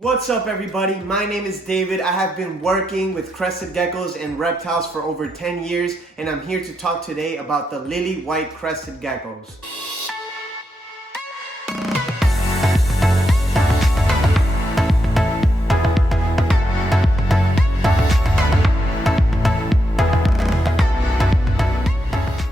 What's up everybody, my name is David. I have been working with crested geckos and reptiles for over 10 years and I'm here to talk today about the Lilly white crested geckos.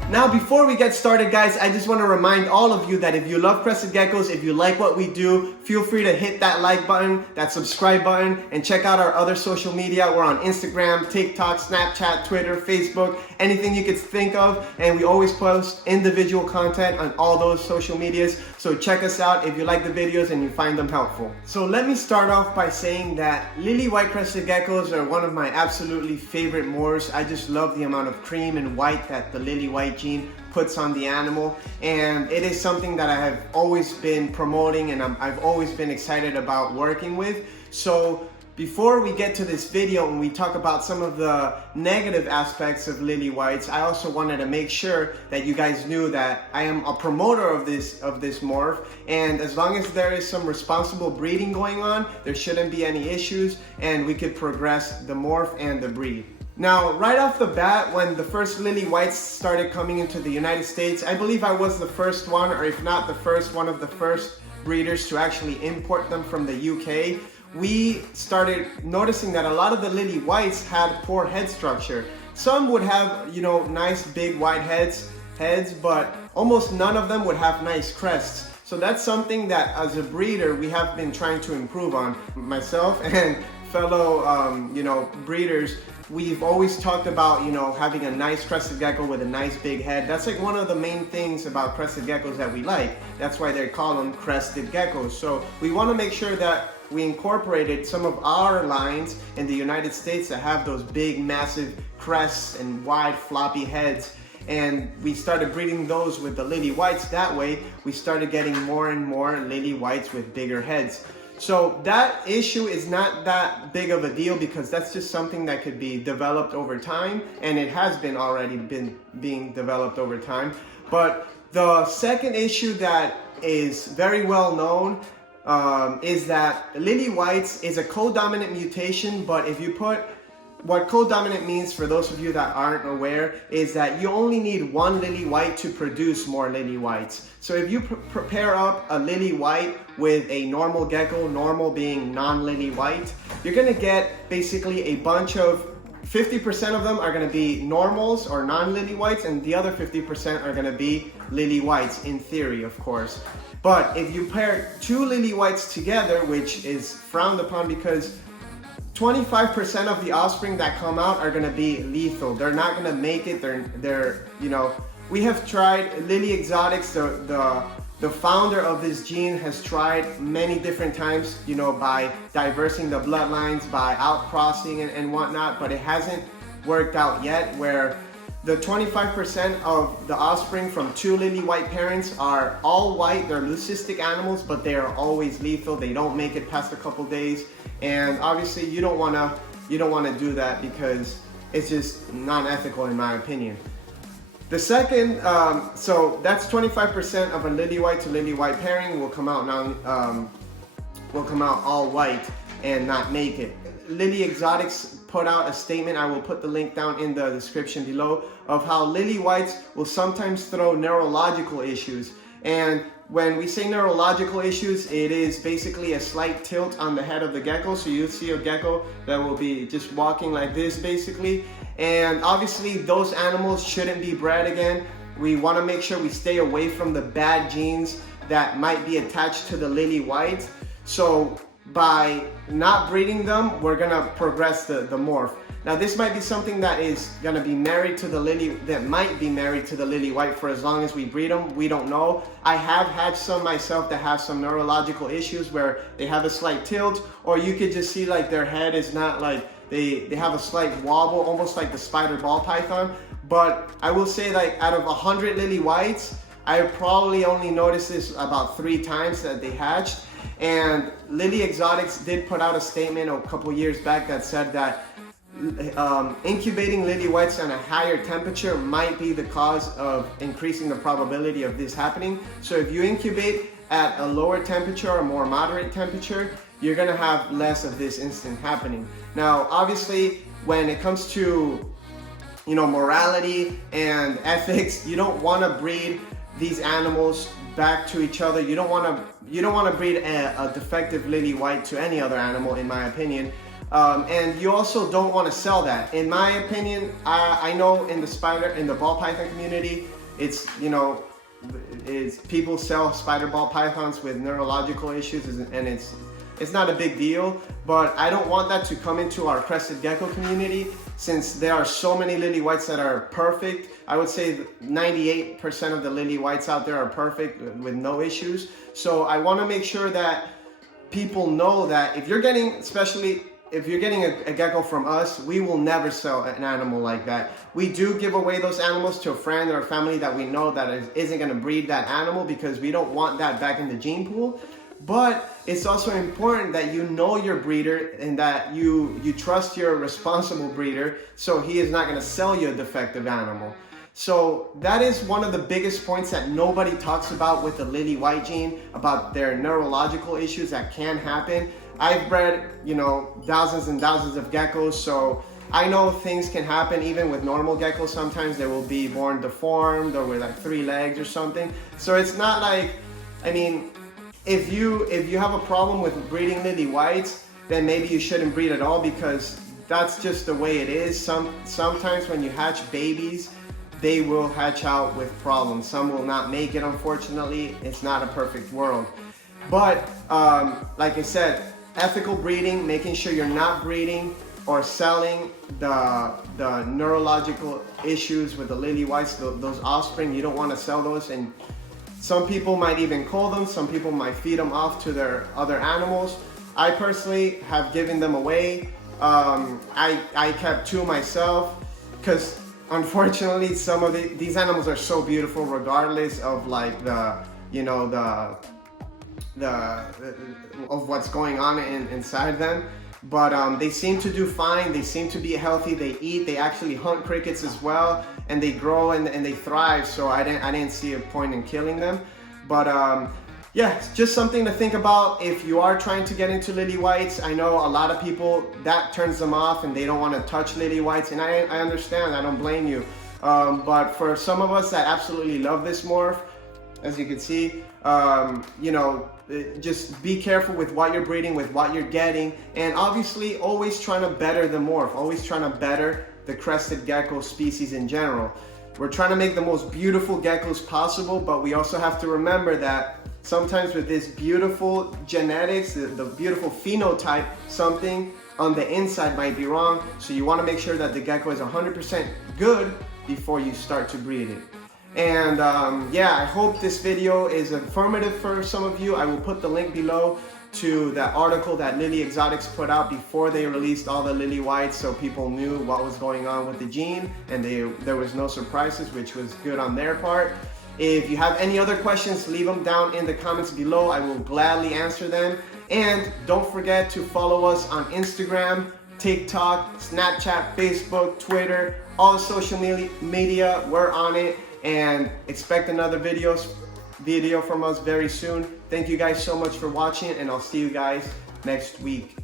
Now before we get started guys, I just want to remind all of you that if you love crested geckos, if you like what we do, feel free to hit that like button, that subscribe button, and check out our other social media. We're on Instagram, TikTok, Snapchat, Twitter, Facebook, anything you could think of, and we always post individual content on all those social medias, so check us out if you like the videos and you find them helpful. So let me start off by saying that Lilly white crested geckos are one of my absolutely favorite morphs. I just love the amount of cream and white that the Lilly white gene puts on the animal, and it is something that I have always been promoting and I've always been excited about working with. So before we get to this video and we talk about some of the negative aspects of Lilly whites, I also wanted to make sure that you guys knew that I am a promoter of this morph, and as long as there is some responsible breeding going on, there shouldn't be any issues and we could progress the morph and the breed. Now, right off the bat, when the first Lilly whites started coming into the United States, I believe I was the first one, or if not the first, one of the first breeders to actually import them from the UK. We started noticing that a lot of the Lilly whites had poor head structure. Some would have, nice big wide heads, but almost none of them would have nice crests. So that's something that as a breeder, we have been trying to improve on. Myself and fellow, breeders, we've always talked about, having a nice crested gecko with a nice big head. That's like one of the main things about crested geckos that we like. That's why they call them crested geckos. So we want to make sure that we incorporated some of our lines in the United States that have those big, massive crests and wide, floppy heads. And we started breeding those with the Lilly whites. That way, we started getting more and more Lilly whites with bigger heads. So that issue is not that big of a deal because that's just something that could be developed over time, and it has been already being developed over time. But the second issue that is very well known is that Lilly whites is a codominant mutation, but if you put what codominant means, for those of you that aren't aware, is that you only need one Lilly white to produce more Lilly whites. So if you pair up a Lilly white with a normal gecko, normal being non-Lilly white, you're gonna get basically a bunch of 50% of them are gonna be normals or non-Lilly whites, and the other 50% are gonna be Lilly whites, in theory, of course. But if you pair two Lilly whites together, which is frowned upon because 25% of the offspring that come out are gonna be lethal. They're not gonna make it. We have tried Lilly Exotics, the founder of this gene has tried many different times, by diversing the bloodlines, by outcrossing and whatnot, but it hasn't worked out yet, where the 25% of the offspring from two Lilly white parents are all white. They're leucistic animals, but they are always lethal. They don't make it past a couple days. And obviously you don't wanna do that because it's just non-ethical in my opinion. The second, so that's 25% of a Lilly white to Lilly white pairing will come out all white and not make it. Lilly Exotics put out a statement, I will put the link down in the description below, of how Lilly whites will sometimes throw neurological issues. And when we say neurological issues, it is basically a slight tilt on the head of the gecko. So you see a gecko that will be just walking like this basically. And obviously those animals shouldn't be bred again. We want to make sure we stay away from the bad genes that might be attached to the Lilly white. So by not breeding them, we're gonna progress the morph. Now this might be something that is gonna be married to the Lilly, that might be married to the Lilly white for as long as we breed them. We don't know. I have had some myself that have some neurological issues where they have a slight tilt, or you could just see like their head is not like, they have a slight wobble, almost like the spider ball python. But I will say, like, out of 100 Lilly whites, I probably only noticed this about 3 times that they hatched. And Lilly Exotics did put out a statement a couple years back that said that incubating Lilly whites on a higher temperature might be the cause of increasing the probability of this happening. So if you incubate at a lower temperature or more moderate temperature, you're gonna have less of this incident happening. Now, obviously, when it comes to morality and ethics, you don't want to breed these animals back to each other. You don't want to breed a defective Lily white to any other animal, in my opinion. And you also don't want to sell that. In my opinion, I know in the ball python community, it's people sell spider ball pythons with neurological issues, and it's not a big deal. But I don't want that to come into our crested gecko community, since there are so many Lily whites that are perfect. I would say 98% of the Lily whites out there are perfect with no issues. So I want to make sure that people know that if you're getting, especially if you're getting a gecko from us, we will never sell an animal like that. We do give away those animals to a friend or a family that we know that isn't going to breed that animal, because we don't want that back in the gene pool. But it's also important that you know your breeder and that you trust your responsible breeder, so he is not going to sell you a defective animal. So that is one of the biggest points that nobody talks about with the Lily white gene, about their neurological issues that can happen. I've bred, thousands and thousands of geckos, so I know things can happen even with normal geckos. Sometimes they will be born deformed or with like 3 legs or something. So it's not like, if you have a problem with breeding Lily whites, then maybe you shouldn't breed at all, because that's just the way it is. Sometimes when you hatch babies, they will hatch out with problems. Some will not make it, unfortunately. It's not a perfect world. But like I said, ethical breeding, making sure you're not breeding or selling the neurological issues with the Lily whites, those offspring. You don't want to sell those, and some people might even cull them. Some people might feed them off to their other animals. I personally have given them away. I kept 2 myself, because unfortunately some of these animals are so beautiful, regardless of like of what's going on inside them. But they seem to do fine. They seem to be healthy. They eat. They actually hunt crickets as well, and they grow and they thrive. So I didn't see a point in killing them. But yeah, just something to think about if you are trying to get into Lily whites. I know a lot of people that turns them off and they don't want to touch Lily whites, and I understand. I don't blame you. But for some of us that absolutely love this morph, as you can see, just be careful with what you're breeding, with what you're getting, and obviously always trying to better the morph, always trying to better the crested gecko species in general. We're trying to make the most beautiful geckos possible, but we also have to remember that sometimes with this beautiful genetics, the beautiful phenotype, something on the inside might be wrong. So you want to make sure that the gecko is 100% good before you start to breed it. And yeah, I hope this video is informative for some of you. I will put the link below to that article that Lilly Exotics put out before they released all the Lily whites, so people knew what was going on with the gene and there was no surprises, which was good on their part. If you have any other questions, leave them down in the comments below. I will gladly answer them. And don't forget to follow us on Instagram, TikTok, Snapchat, Facebook, Twitter, all the social media. We're on it, and expect another video from us very soon. Thank you guys so much for watching, and I'll see you guys next week.